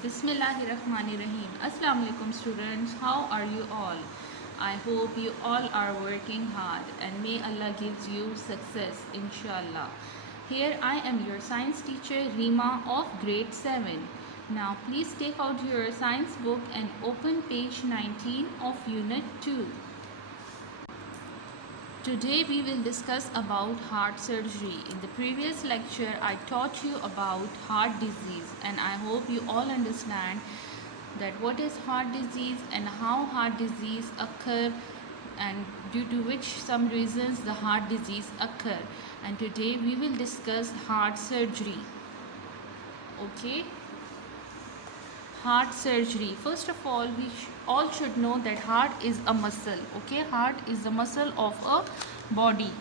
Bismillahirrahmanirrahim. Assalamu alaikum students. How are you all? I hope you all are working hard and may Allah gives you success inshallah. Here I am your science teacher Rima of grade 7. Now please take out your science book and open page 19 of unit 2. Today we will discuss about heart surgery. In the previous lecture I taught you about heart disease and I hope you all understand that what is heart disease and how heart disease occur and due to which some reasons the heart disease occur. And today we will discuss heart surgery. Okay. Heart surgery. First of all, we all should know that heart is a muscle. Okay, heart is the muscle of a body.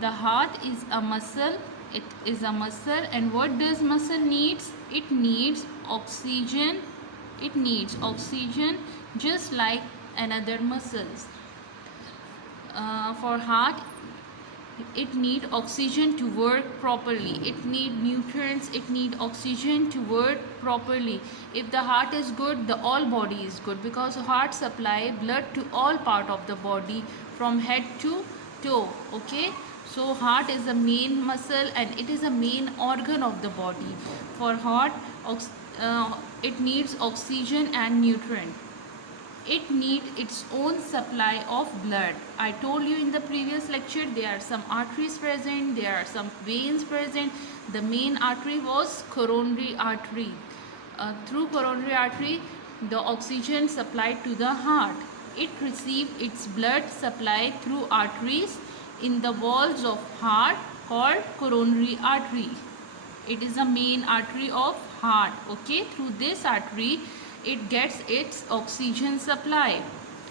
The heart is a muscle. It is a muscle, and what does muscle needs? It needs oxygen. It needs oxygen just like another muscles. For heart, it need oxygen to work properly. It need nutrients. It need oxygen to work properly. If the heart is good, the all body is good, because heart supply blood to all part of the body from head to toe. Okay, so heart is the main muscle and it is a main organ of the body. For heart, it needs oxygen and nutrient. It needs its own supply of blood. I told you in the previous lecture there are some arteries present, there are some veins present. The main artery was coronary artery. Through coronary artery, the oxygen supplied to the heart. It receives its blood supply through arteries in the walls of heart called coronary artery. It is the main artery of heart. Okay, through this artery it gets its oxygen supply.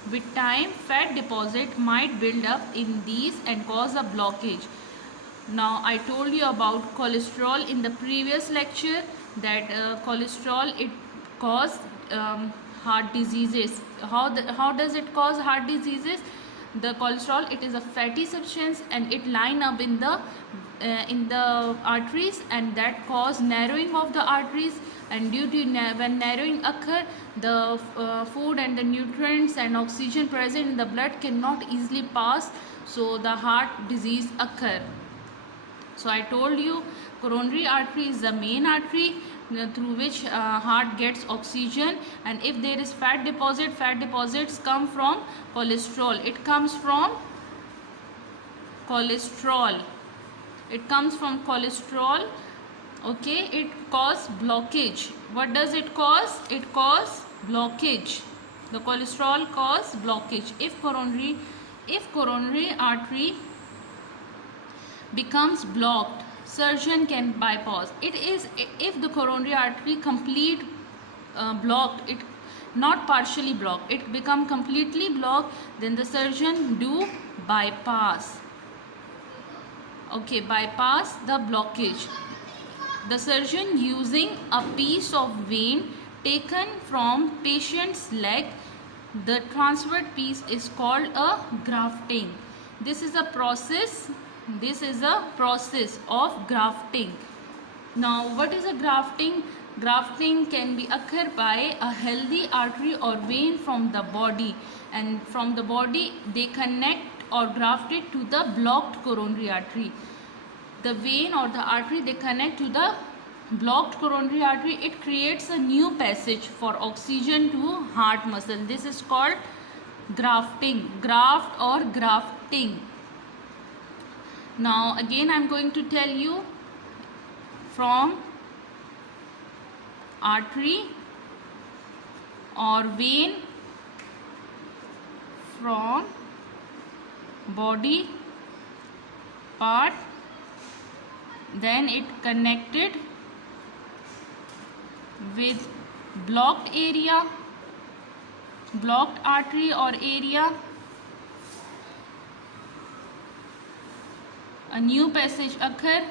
With time, fat deposit might build up in these and cause a blockage. Now I told you about cholesterol in the previous lecture, that cholesterol it cause heart diseases. How does it cause heart diseases? The cholesterol, it is a fatty substance and it line up in the arteries, and that cause narrowing of the arteries, and due to when narrowing occur, the food and the nutrients and oxygen present in the blood cannot easily pass, so the heart disease occur. So I told you coronary artery is the main artery through which heart gets oxygen, and if there is fat deposits come from cholesterol. It comes from cholesterol. It comes from cholesterol. Okay, it cause blockage. What does it cause? It cause blockage. The cholesterol cause blockage. If coronary artery becomes blocked, surgeon can bypass. It is if the coronary artery complete blocked, it not partially blocked, it become completely blocked, then the surgeon do bypass. Okay, bypass the blockage. The surgeon using a piece of vein taken from patient's leg, the transferred piece is called a grafting. This is a process of grafting. Now what is a grafting? Grafting can be occurred by a healthy artery or vein from the body, and from the body they connect or graft it to the blocked coronary artery. The vein or the artery they connect to the blocked coronary artery. It creates a new passage for oxygen to heart muscle. This is called grafting, graft or grafting. Now again I am going to tell you from artery or vein from body part, then it connected with blocked area, blocked artery or area. A new passage occur.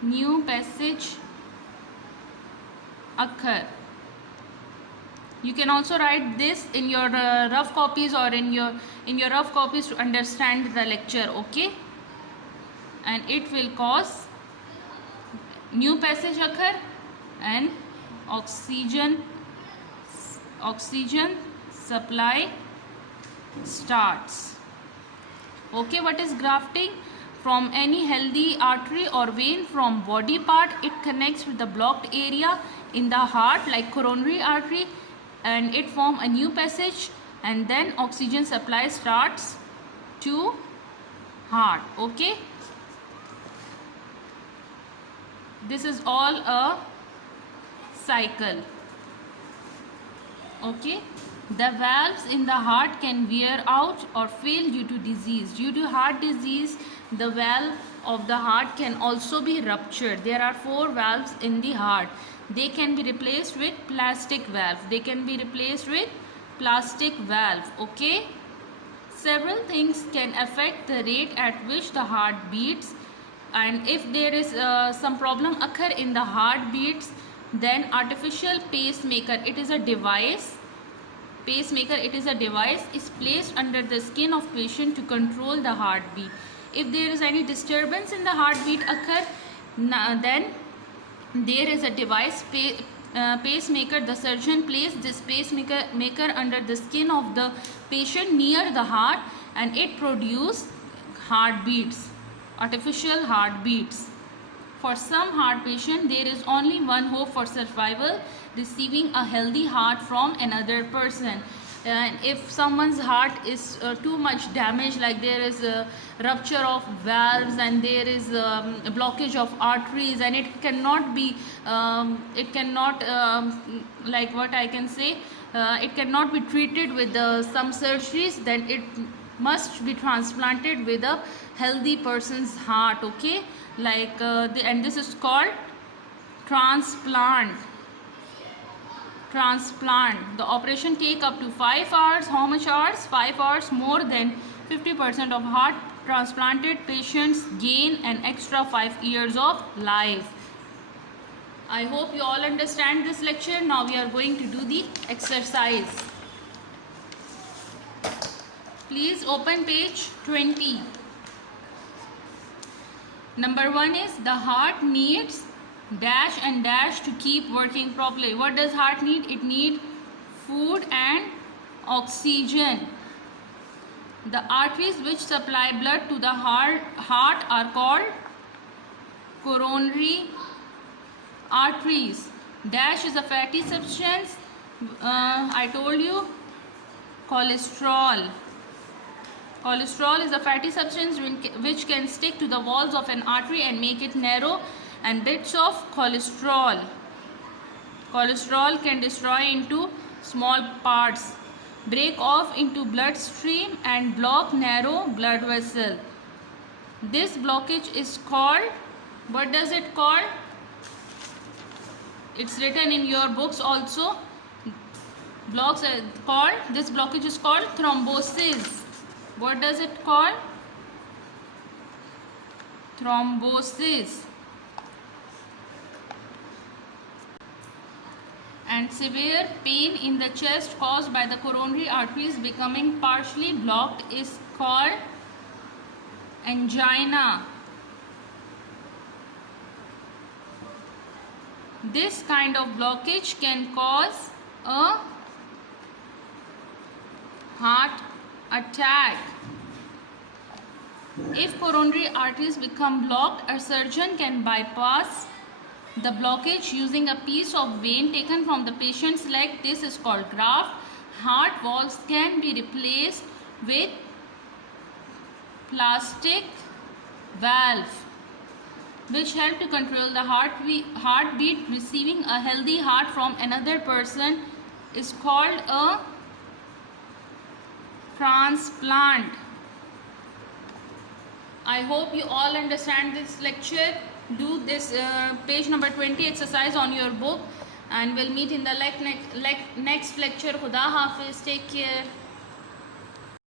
New passage occur. You can also write this in your rough copies or in your rough copies to understand the lecture. Okay, and it will cause new passage occur and oxygen supply starts. Okay, what is grafting? From any healthy artery or vein from body part, it connects with the blocked area in the heart like coronary artery, and it form a new passage, and then oxygen supply starts to heart. Okay, this is all a cycle. Okay, the valves in the heart can wear out or fail due to disease. Due to heart disease, the valve of the heart can also be ruptured. There are 4 valves in the heart. They can be replaced with plastic valve. Okay, several things can affect the rate at which the heart beats, and if there is some problem occur in the heartbeats, then artificial pacemaker, it is a device is placed under the skin of patient to control the heartbeat. If there is any disturbance in the heartbeat occur, then there is a device pacemaker. The surgeon placed this pacemaker under the skin of the patient near the heart, and it produces heartbeats, artificial heartbeats. For some heart patient, there is only one hope for survival: receiving a healthy heart from another person. And if someone's heart is too much damaged, like there is a rupture of valves and there is a blockage of arteries, and it cannot be like what I can say, it cannot be treated with some surgeries, then it must be transplanted with a healthy person's heart. Okay, like and this is called transplant. The operation take up to 5 hours. How much hours? 5 hours. More than 50% of heart transplanted patients gain an extra 5 years of life. I hope you all understand this lecture. Now we are going to do the exercise. Please open page 20. Number 1 is the heart needs dash and dash to keep working properly. What does heart need? It needs food and oxygen. The arteries which supply blood to the heart are called coronary arteries. Dash is a fatty substance. I told you, cholesterol. Cholesterol is a fatty substance which can stick to the walls of an artery and make it narrow, and bits of cholesterol can destroy into small parts, break off into bloodstream and block narrow blood vessel. This blockage is called, what does it call? It's written in your books also. This blockage is called thrombosis. What does it call? Thrombosis. And severe pain in the chest caused by the coronary arteries becoming partially blocked is called angina. This kind of blockage can cause a heart attack. If coronary arteries become blocked, a surgeon can bypass the blockage using a piece of vein taken from the patient's leg. This is called graft. Heart valves can be replaced with plastic valve which help to control the heartbeat. Receiving a healthy heart from another person is called a transplant. I hope you all understand this lecture. Do this page number 20 exercise on your book, and we'll meet in the next lecture. Khuda Hafiz. Take care.